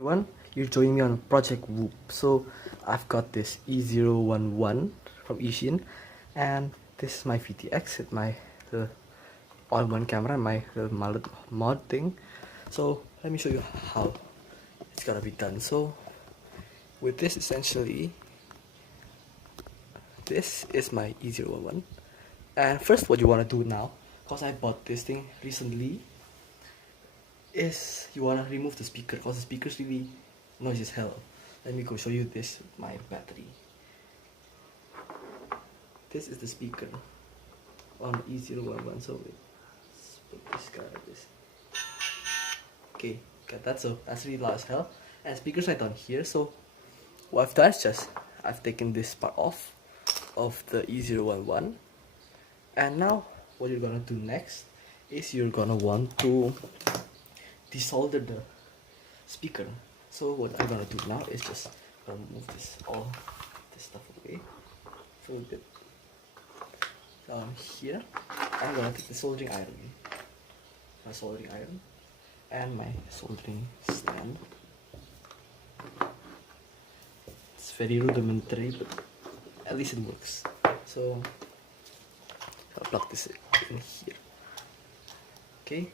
Everyone, you're joining me on Project Whoop. So I've got this E011 from Eachine, and this is my VTX with my little all-in-one camera and my little Mullet mod thing. So let me show you how it's gonna be done. So with this, essentially, this is my E011, and first what you wanna do now, cause I bought this thing recently, is you wanna remove the speaker, cause the speaker's really noisy as hell. Let me go show you this with my battery. This is the speaker on E011. So let's put this guy like this. Okay, got that. So that's really loud as hell. And speakers right down here. So what I've done is just I've taken this part off of the E011, and now what you're gonna do next is you're gonna want to desolder the speaker. So what I'm gonna do now is just gonna move all this stuff away. So a bit down here. I'm gonna take the soldering iron, my soldering iron, and my soldering stand. It's very rudimentary, but at least it works. So I'll plug this in here. Okay,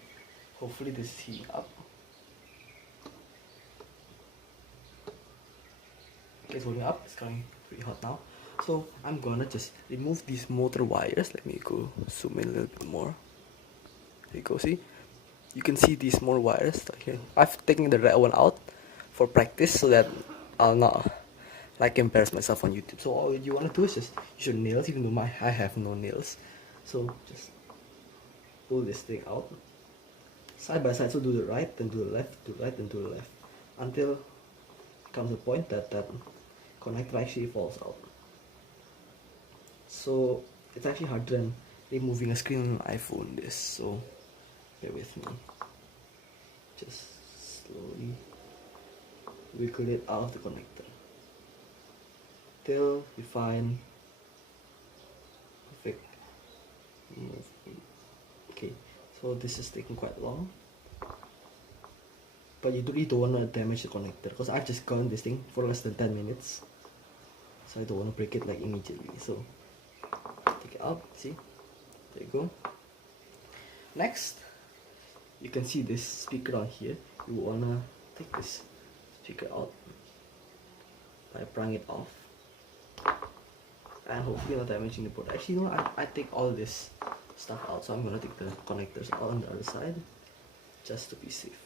hopefully this is heating up. Okay, it's holding up. It's getting pretty hot now. So I'm gonna just remove these motor wires. Let me go zoom in a little bit more. There you go. See, you can see these more wires like here. I've taken the red one out for practice so that I'll not like embarrass myself on YouTube. So all you wanna do is just use your nails, even though I have no nails. So just pull this thing out side by side. So do the right, then do the left, do the right, then do the left, until comes a point that connector actually falls out. So it's actually harder than removing a screen on an iPhone. This, so bear with me. Just slowly wiggle it out of the connector till you find perfect movement. Okay, so this is taking quite long, but you really don't want to damage the connector, because I've just gotten this thing for less than 10 minutes, so I don't want to break it like immediately. So take it out, see, there you go. Next, you can see this speaker on here. You want to take this speaker out by prying it off, and hopefully not damaging the board. Actually, no, I take all this stuff out, so I'm going to take the connectors out on the other side just to be safe.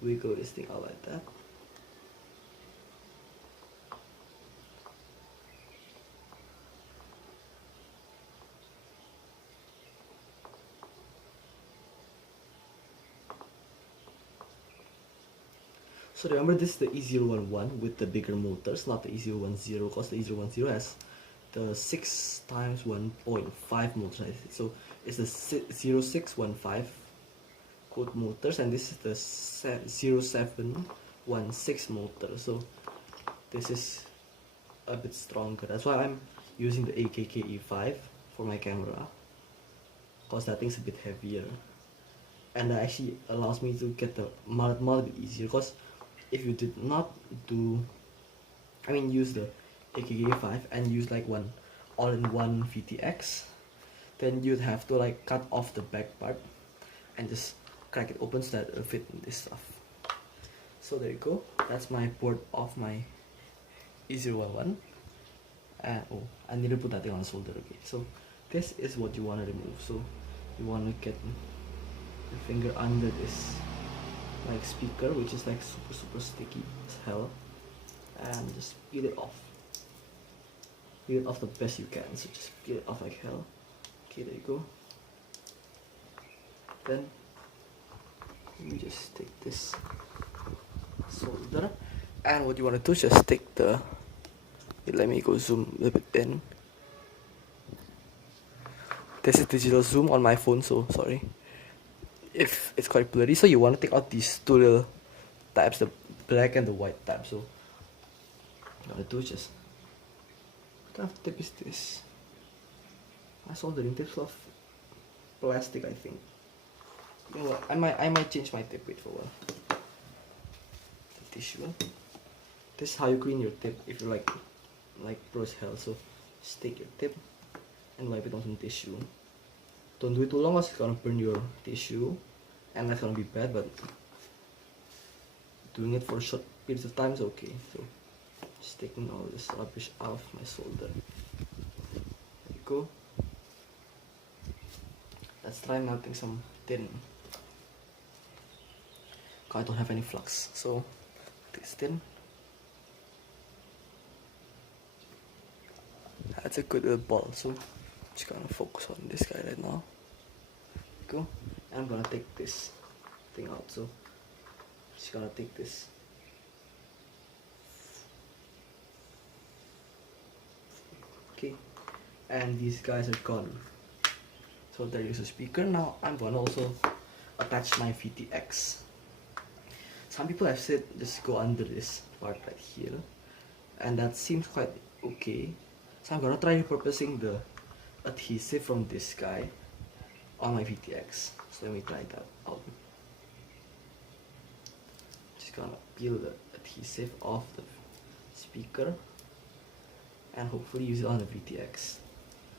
Wiggle this thing out like that. So remember, this is the E011 with the bigger motors, not the E010, because the E010 has the 6 times 1.5 motors. So it's the 0615 quote motors, and this is the 0716 motor. So this is a bit stronger. That's why I'm using the AKK E5 for my camera, because that thing's a bit heavier, and that actually allows me to get the mullet a bit easier. Because if you did not use the AKK E5 and use like one all-in-one VTX, then you'd have to like cut off the back part and just crack it open so that it'll fit in this stuff. So there you go. That's my board of my E011. And oh, I need to put that thing on the solder. Okay, so this is what you want to remove. So you want to get your finger under this like speaker, which is like super sticky as hell, and just peel it off. Peel it off the best you can. So just peel it off like hell. Okay, there you go. Then you just take this solder, and what you want to do is just take the, let me go zoom a little bit in. This is digital zoom on my phone, so sorry if it's quite blurry. So you want to take out these two little tabs, the black and the white tab. So what you want to do is just, what kind of tip is this? My soldering tips of plastic, I think. You know what? I might change my tip. Wait for a while. The tissue. This is how you clean your tip if you like pro as hell. So just take your tip and wipe it on some tissue. Don't do it too long, cause it's gonna burn your tissue, and that's gonna be bad. But doing it for short periods of time is okay. So just taking all this rubbish off my solder. There you go. Let's try melting some tin. I don't have any flux, so this tin. That's a good little ball, so just gonna focus on this guy right now. Go. And I'm gonna take this thing out, so just gonna take this. Okay, and these guys are gone. So there is a speaker. Now I'm gonna also attach my VTX. Some people have said just go under this part right here, and that seems quite okay. So I'm gonna try repurposing the adhesive from this guy on my VTX. So let me try that out. Just gonna peel the adhesive off the speaker and hopefully use it on the VTX.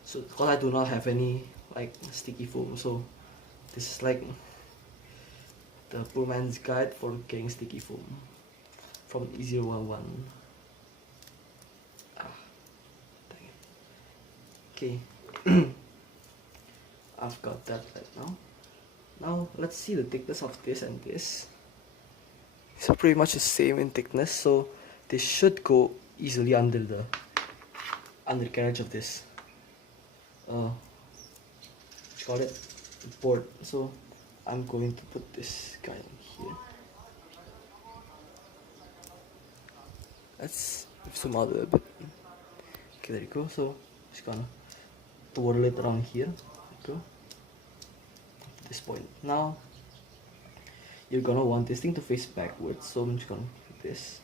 So because I do not have any like sticky foam, so this is like the poor man's guide for getting sticky foam from E011. Dang it. Okay, I've got that right now. Now let's see the thickness of this and this. It's pretty much the same in thickness, so this should go easily under the undercarriage of this. Call it board. So I'm going to put this guy in here. Let's zoom out a little bit. Okay, there you go. So just gonna twirl it around here. There you go. At this point. Now you're gonna want this thing to face backwards. So I'm just gonna do this.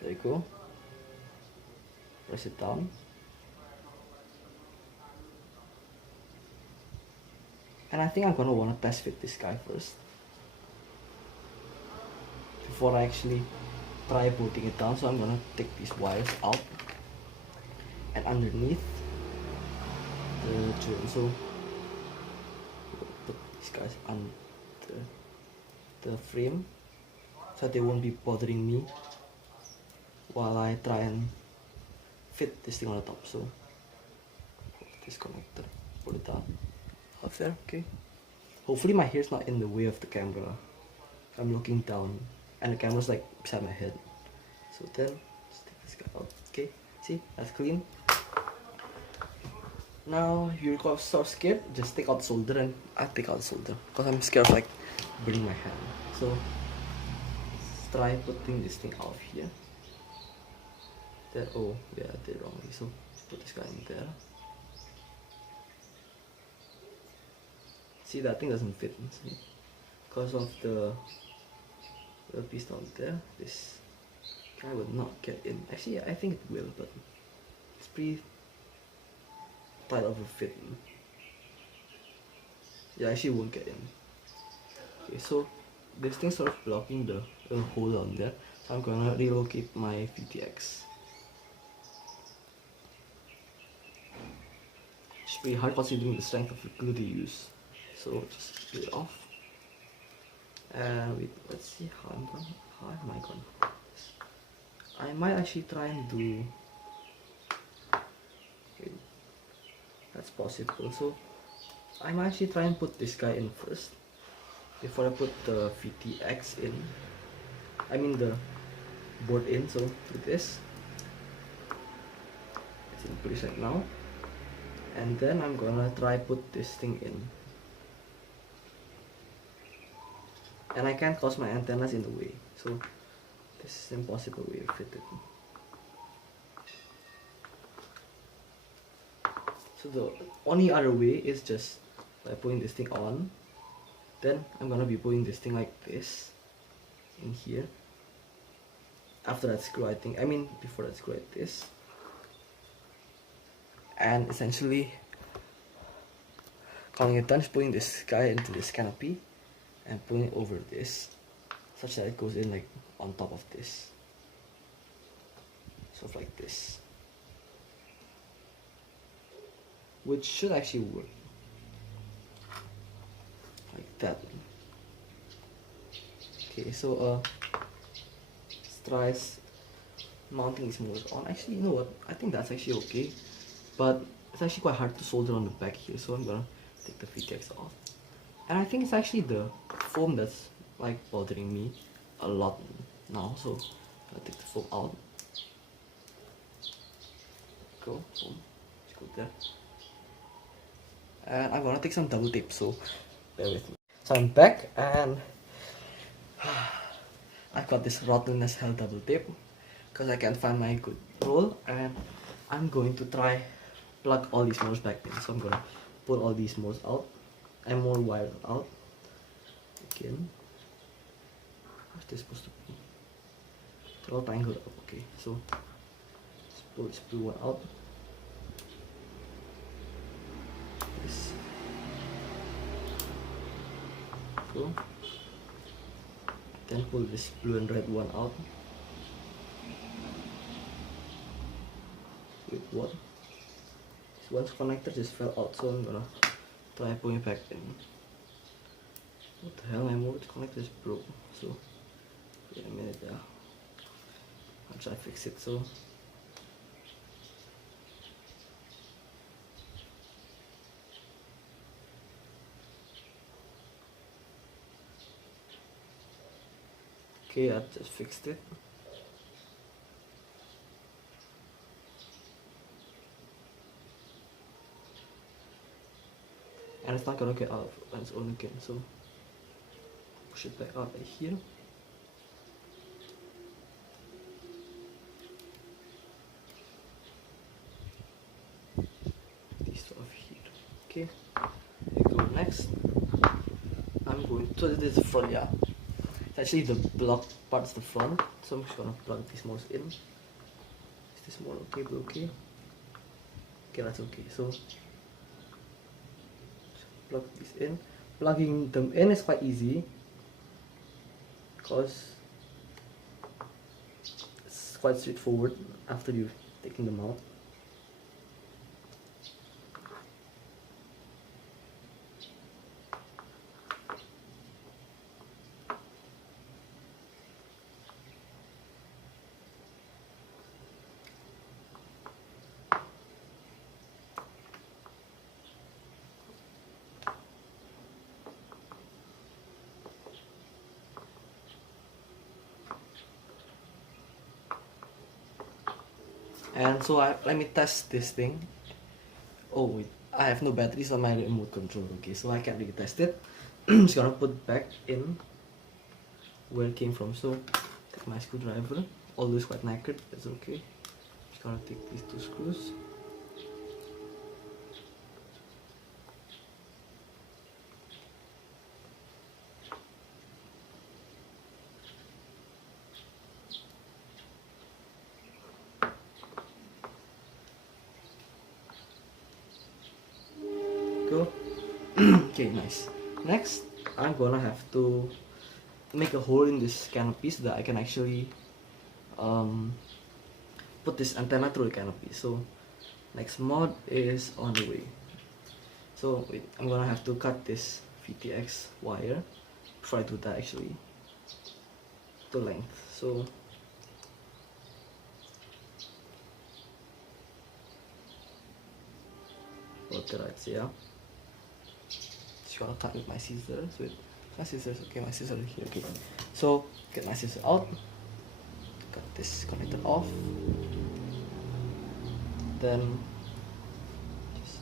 There you go. Press it down. And I think I'm gonna wanna test fit this guy first before I actually try putting it down. So I'm gonna take these wires out and underneath the joint. So put these guys under the frame so they won't be bothering me while I try and fit this thing on the top. So this connector, put it down up there. Okay, hopefully my hair's not in the way of the camera. I'm looking down and the camera's like beside my head. So then just take this guy out. Okay, see, that's clean. Now you're so scared, just take out the solder, and I take out the solder because I'm scared of like burning my hand. So let's try putting this thing out here. There, oh yeah, I did it wrongly. So let's put this guy in there. See, that thing doesn't fit, see? Because of the piece down there. This guy would not get in. Actually, I think it will, but it's pretty tight of a fit. Yeah, actually won't get in. Okay, so this thing's sort of blocking the hole down there. So I'm gonna relocate my VTX. It's pretty hard considering the strength of the glue they use. So just peel it off. And wait, let's see how am I gonna do this? I might actually try and do. Wait, that's possible. So I might actually try and put this guy in first before I put the VTX in. I mean the board in. So do this. It's in place right now. And then I'm gonna try put this thing in. And I can't cause my antennas in the way, so this is an impossible way to fit it. So the only other way is just by putting this thing on. Then I'm gonna be putting this thing like this in here. After that screw, I mean before that screw like this. and essentially calling it done is putting this guy into this canopy and putting it over this such that it goes in like on top of this, sort of like this, which should actually work like that. Okay, so let's try mounting these motors on. Actually, you know what, I think that's actually okay, but it's actually quite hard to solder on the back here, so I'm gonna take the VTX off. And I think it's actually the foam that's like bothering me a lot now, so I'll take the foam out. Go, boom, let's go there. And I'm gonna take some double tape, so bear with me. So I'm back and I've got this rotten as hell double tape because I can't find my good roll, and I'm going to try plug all these motors back in. So I'm gonna pull all these motors out and more wires out again. What's this supposed to be? They're all tangled up. Okay, so let's pull this blue one out. This. Cool. Then pull this blue and red one out. Wait, what? This one's connector just fell out, so I'm gonna try putting it back in. What the hell, my motor connector is broke, so wait a minute, yeah. I'll try to fix it, so okay, I just fixed it. And it's not gonna get out on its own again, so push it back out right here. This off here. Okay, here we go. Next, I'm going. So this is the front, yeah. It's actually the block part's the front, so I'm just gonna plug these motors in. Is this more okay? But okay. Okay, that's okay. So plug these in. Plugging them in is quite easy because it's quite straightforward after you've taken them out. And so let me test this thing. Oh wait, I have no batteries on my remote control. Okay, so I can't really test it. I'm just gonna put back in where it came from. So take my screwdriver. Although it's quite knackered, that's okay. Just gonna take these two screws. Go. Okay, nice. Next, I'm gonna have to make a hole in this canopy so that I can actually put this antenna through the canopy. So next mod is on the way. So wait, I'm gonna have to cut this VTX wire before I do that actually to length. So what did I say? Yeah. Just gonna cut with my scissors. With my scissors, okay, my scissors are here. Okay, so get my scissors out. Cut this connector off. Then just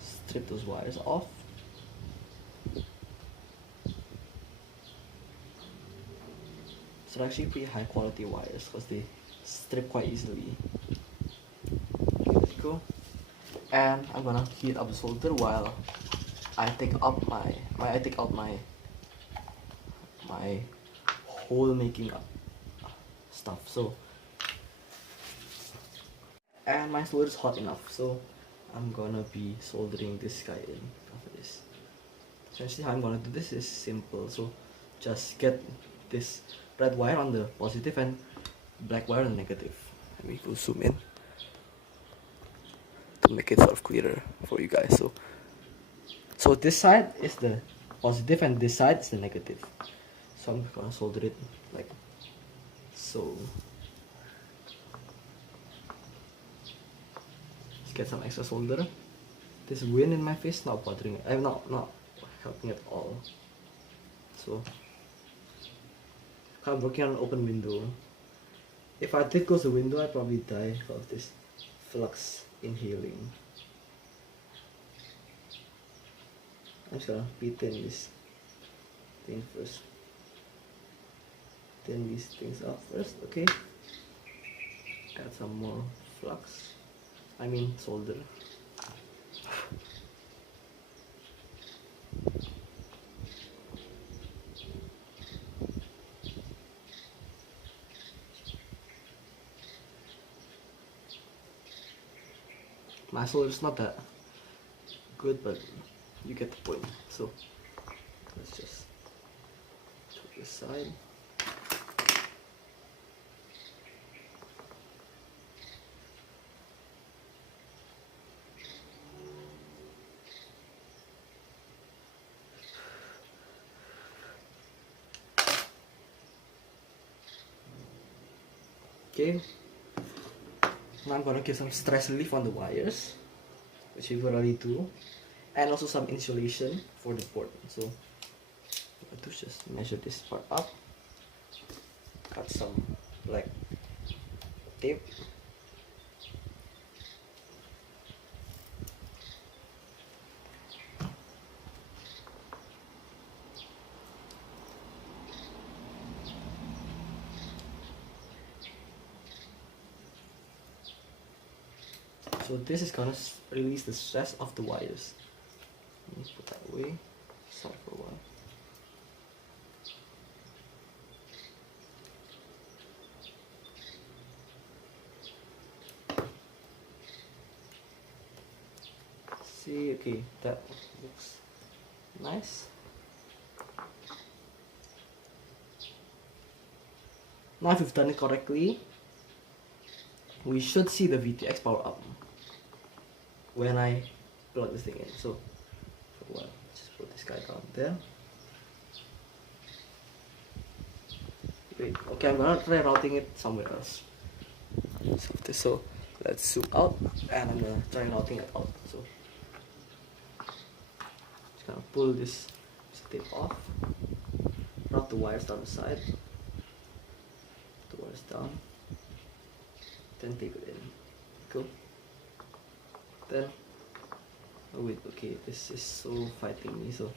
strip those wires off. So they're actually pretty high quality wires because they strip quite easily. Okay, there you go. And I'm gonna heat up the solder while I take out my hole making up stuff. So and my solder is hot enough, so I'm gonna be soldering this guy in after this. Essentially how I'm gonna do this is simple, so just get this red wire on the positive and black wire on the negative. Let me go zoom in to make it sort of clearer for you guys. So this side is the positive and this side is the negative. So I'm gonna solder it like so. Let's get some extra solder. This wind in my face not bothering it. I'm not helping at all. So I'm working on an open window. If I did close the window, I'd probably die of this flux inhaling. I'm just gonna pre-thin this thing first. Thin these things up first, okay? Add some more flux. I mean solder. My solder is not that good, but you get the point. So let's just put this side. Okay, now I'm gonna give some stress relief on the wires, which we already do, and also some insulation for the board. So what I do is just measure this part up, cut some black tape, so this is gonna release the stress of the wires. Let me put that away, stop for a while. See, okay, that looks nice. Now if we've done it correctly, we should see the VTX power up when I plug this thing in. So for a while, just put this guy down there. Wait, okay, I'm gonna try routing it somewhere else. So let's zoom out, and I'm gonna try routing it out. So just gonna pull this tape off, route the wires down the side, the wires down, then tape it in. Cool. Then, oh wait, okay, this is so fighting me. So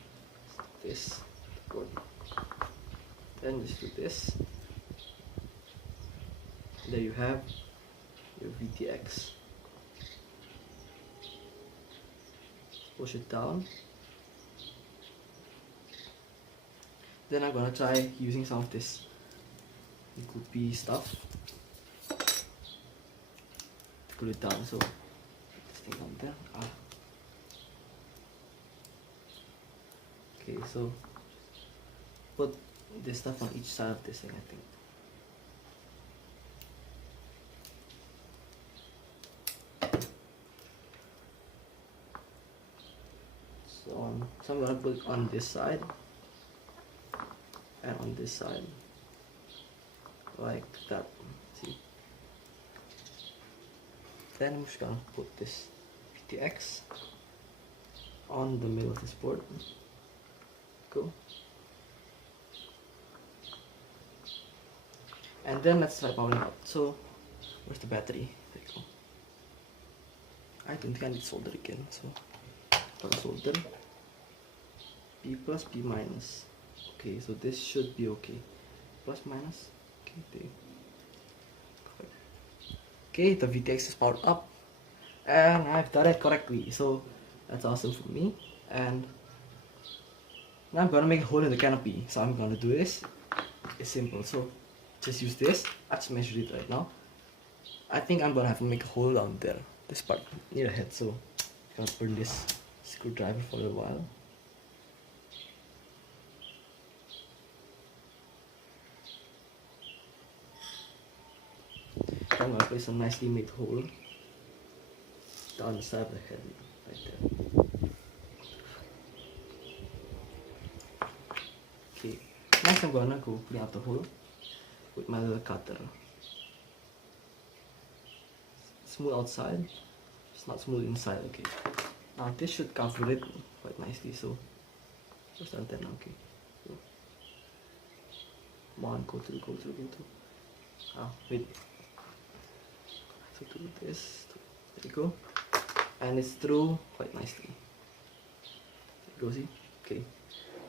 this board. Then just do this. There you have your VTX. Push it down. Then I'm gonna try using some of this goopy stuff to glue it down. So this thing down there. Okay, so put this stuff on each side of this thing, I think. So I'm gonna put it on this side and on this side, like that. See? Then I'm just gonna put this VTX on the middle of this board. Cool. And then let's try powering up. So where's the battery? There you go. I don't think I need solder again, so gonna solder P plus, P minus. Okay, so this should be okay. Plus minus. Okay, there. Okay, the VTX is powered up, and I've done it correctly. So that's awesome for me. And now I'm gonna make a hole in the canopy. So I'm gonna do this. It's simple. So just use this. I just measured it right now. I think I'm gonna have to make a hole down there, this part near the head, so I'm gonna burn this screwdriver for a while. I'm gonna place a nicely made hole down the side of the head, right there. Okay, next I'm gonna go clean out the hole with my little cutter. Smooth outside, it's not smooth inside. Okay, now this should cover it quite nicely, so just antenna. Okay, so, come on, go through. Ah, wait, so do this, there you go, and it's through quite nicely. There you go, see? Okay,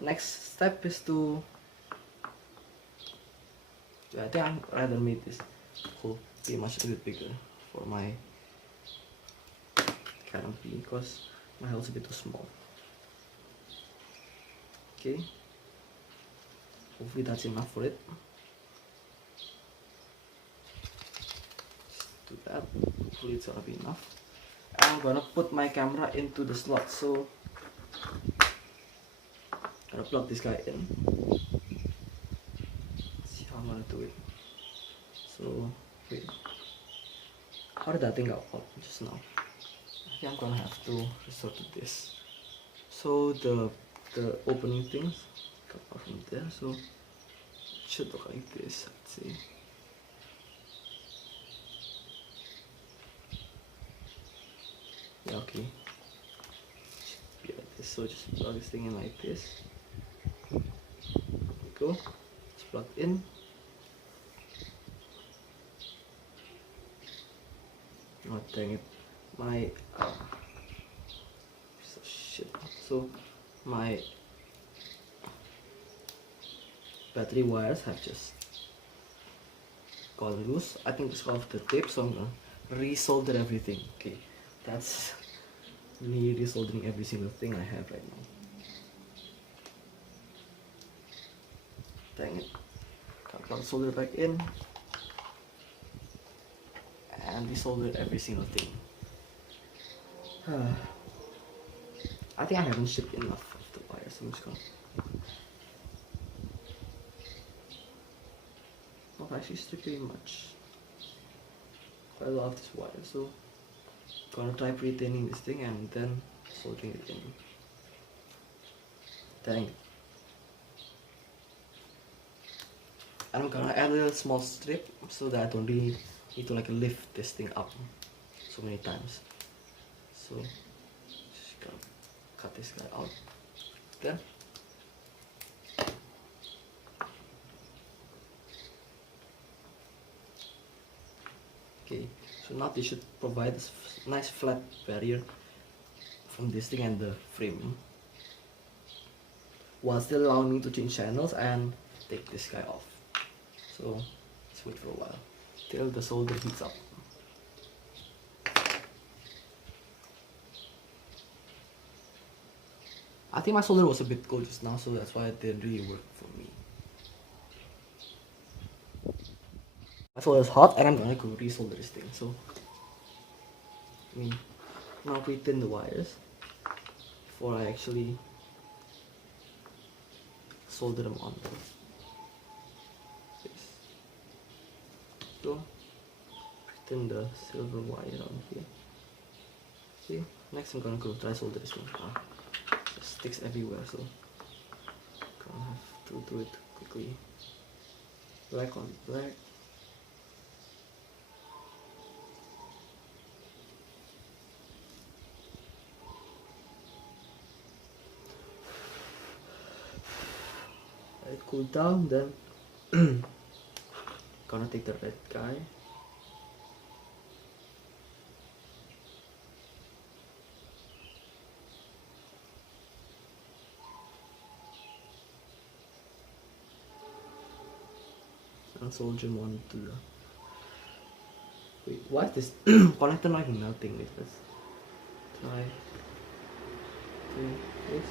next step is to, I think I'd rather make this hole pretty much a bit bigger for my canopy because my hole's a bit too small. Okay, hopefully that's enough for it. Just do that, hopefully it's gonna be enough. I'm gonna put my camera into the slot, so I'm gonna plug this guy in. Let's see how I'm gonna do it. So, wait, how did that thing go out just now? I think I'm gonna have to resort to this. So the opening things come out from there, so it should look like this, I'd say. Yeah, okay. Should be like this. So just plug this thing in like this. There we go. It's plugged in. Oh dang it. My piece of shit. So my battery wires have just gone loose. I think it's off the tape, so I'm gonna resolder everything. Okay, that's me resoldering every single thing I have right now. Dang it. I'll solder back in and resolder every single thing. I think I haven't shipped enough of the wires, so I'm just gonna not actually strip pretty much quite a lot of this wire, so gonna try pre-thinning this thing and then soldering it in. Dang. And I'm gonna add a small strip so that I don't really need to like lift this thing up so many times. So just gonna cut this guy out there. Okay, so now this should provide this nice flat barrier from this thing and the frame, while still allowing me to change channels and take this guy off. So let's wait for a while till the solder heats up. I think my solder was a bit cold just now, so that's why it didn't really work for me. My solder is hot and I'm gonna go resolder this thing. So now pre-thin the wires before I actually solder them on there. So pre-thin the silver wire on here. See, next I'm gonna go try solder this one. It sticks everywhere, so gonna have to do it quickly. Black on black. Let it cool down, then gonna take the red guy. And soldier one to the. Wait, why is this connector not even melting? Wait, let's try do this.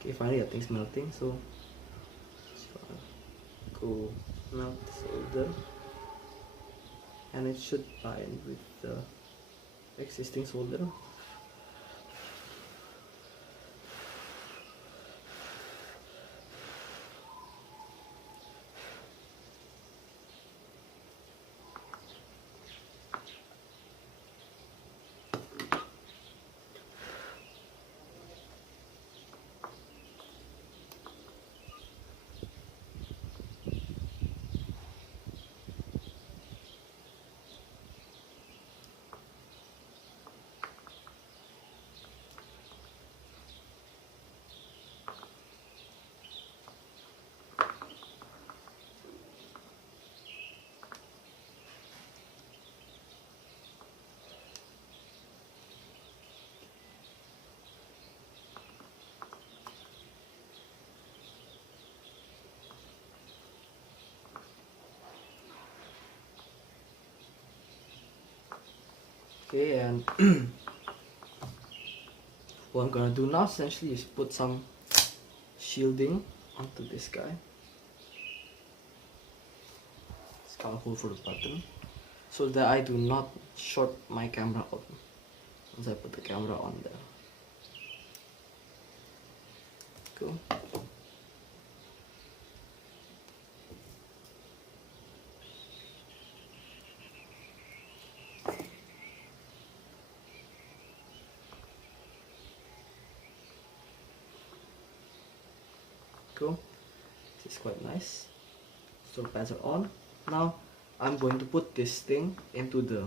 Okay, finally that thing's melting, so just go melt the solder, and it should bind with the existing solder. Okay, and what I'm gonna do now essentially is put some shielding onto this guy. It's got a hole for the button, so that I do not short my camera out once I put the camera on there. Cool. Cool. This is quite nice. So pads are on. Now I'm going to put this thing into the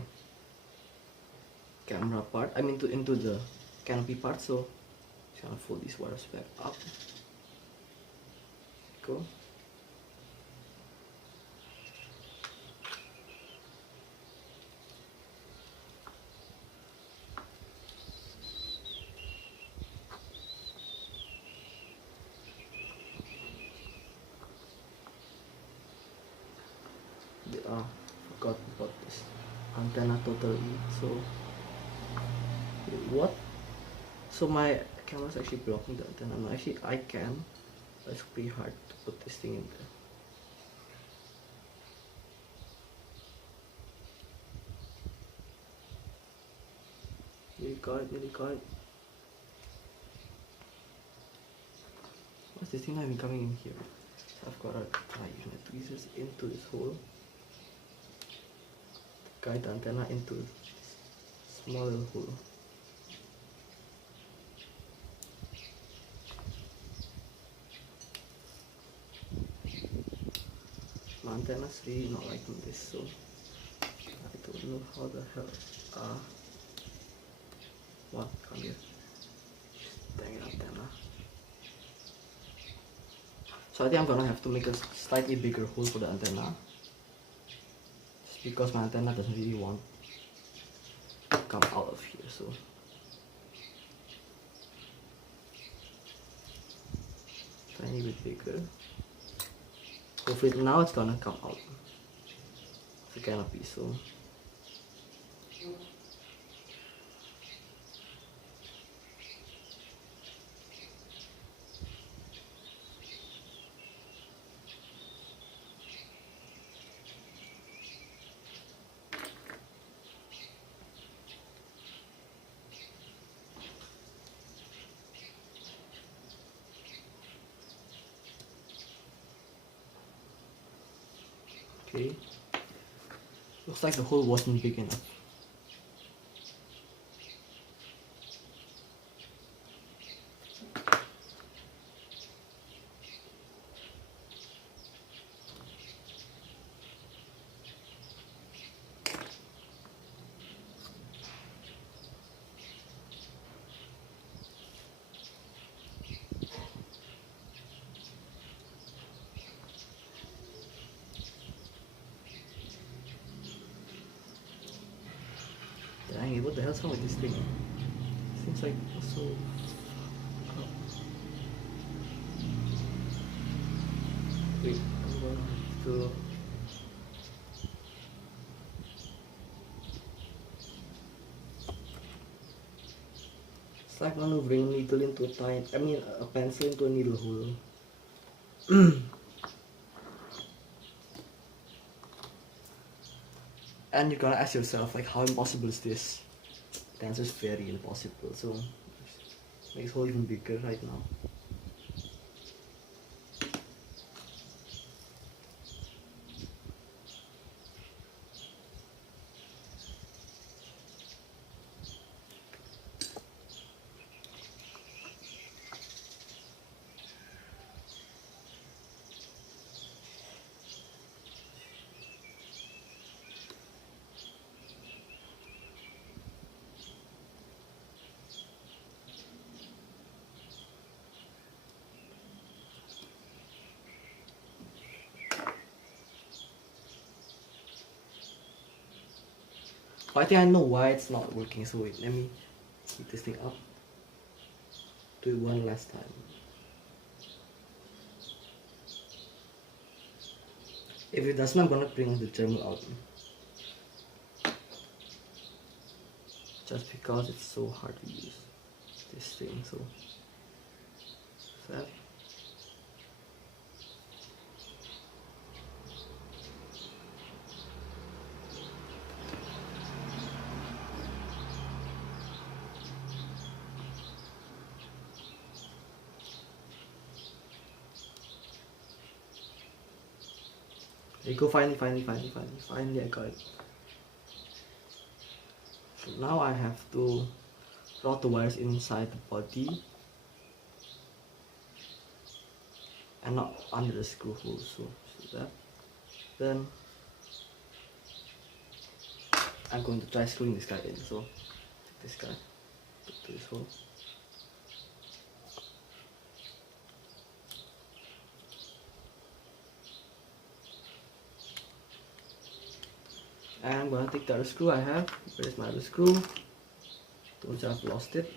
camera part. I mean into the canopy part. So just gonna fold these wires back up. Cool. Forgot about this antenna totally. So wait, what? So my camera's actually blocking the antenna. No, actually I can. But it's pretty hard to put this thing in there. Nearly got it. What's this thing not even coming in here? So I've got to try using my tweezers into this hole. Guide the antenna into this small little hole. My antenna's really not liking this, so I don't know how the hell. What? Come here. Dang it, antenna. So I think I'm gonna have to make a slightly bigger hole for the antenna. Just because my antenna doesn't really want to come out of here, so. Tiny bit bigger. Hopefully now it's gonna come out of the canopy, so. Okay. Looks like the hole wasn't big enough. Dang, what the hell's wrong with this thing? Seems like so. Wait, I'm gonna have to. It's like maneuvering a needle into a pencil into a needle hole. And you're gonna ask yourself, like, how impossible is this? The answer is very impossible. So makes hole even bigger right now. I think I know why it's not working, so wait, let me heat this thing up. Do it one last time. If it doesn't, I'm gonna bring the thermal out. Just because it's so hard to use this thing, so that. There you go, finally I got it. So now I have to route the wires inside the body and not under the screw hole, so that. Then I'm going to try screwing this guy in, so take this guy, put to this hole. And I'm gonna take the other screw I have. Where's my other screw? Don't you, I've lost it.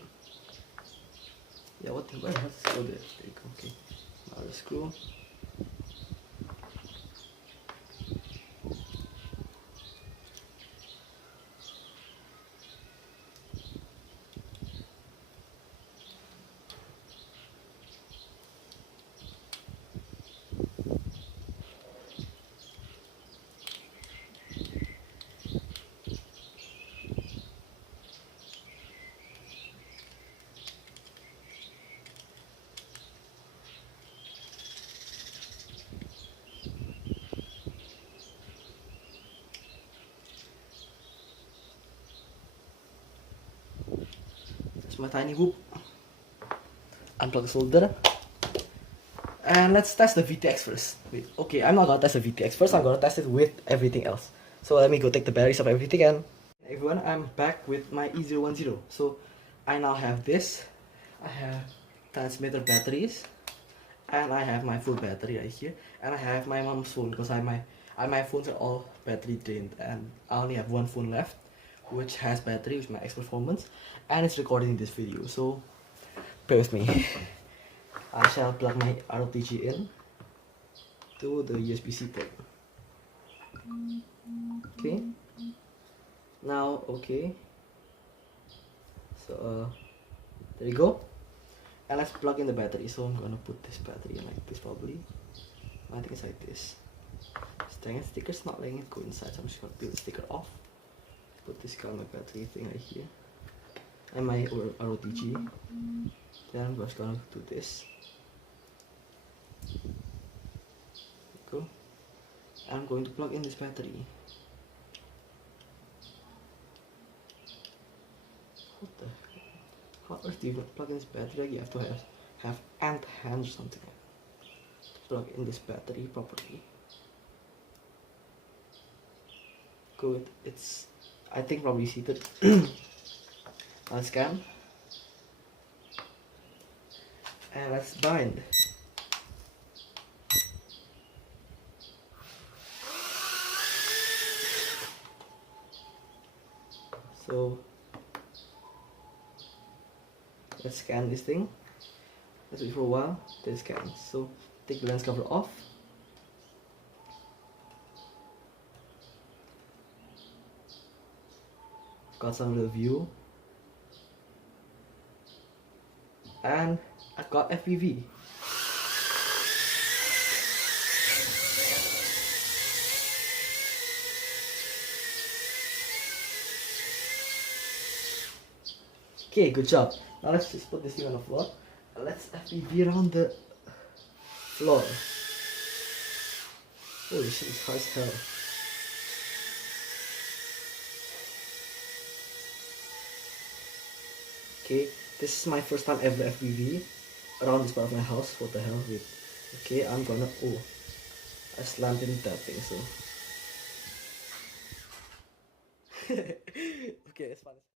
Yeah, what the hell? Where has the screw there? There you go, okay. My other screw. That's my tiny whoop. Unplug the solder. And let's test the VTX first. Wait, okay, I'm not gonna test the VTX first, I'm gonna test it with everything else. So let me go take the batteries of everything and everyone, I'm back with my E010. So I now have this. I have transmitter batteries and I have my full battery right here, and I have my mom's phone because my phones are all battery drained and I only have one phone left which has battery, which is my X Performance, and it's recording this video, so bear with me. I shall plug my ROTG in to the USB-C port. Okay. Now, okay. So, there you go. And let's plug in the battery. So I'm gonna put this battery in like this probably. I think it's like this. This dang it, sticker's not letting it go inside, so I'm just gonna peel the sticker off. Put this guy on my battery thing right here. And my ROTG. Then I'm just gonna do this. Go. I'm going to plug in this battery. What the heck? How on earth do you plug in this battery? You have to have ant hands or something to plug in this battery properly. Good. It's, I think, probably seated. Let's scan. And let's bind. So let's scan this thing. Let's wait for a while. Then scan. So take the lens cover off. Got some of the view. And I got FPV. Okay, good job. Now let's just put this thing on the floor. Let's FPV around the floor. Holy shit, it's hard as hell. Okay, this is my first time ever FPV around this part of my house. What the hell? Wait. Okay, I'm gonna. Oh, I slammed into that thing, so. Okay, it's fine.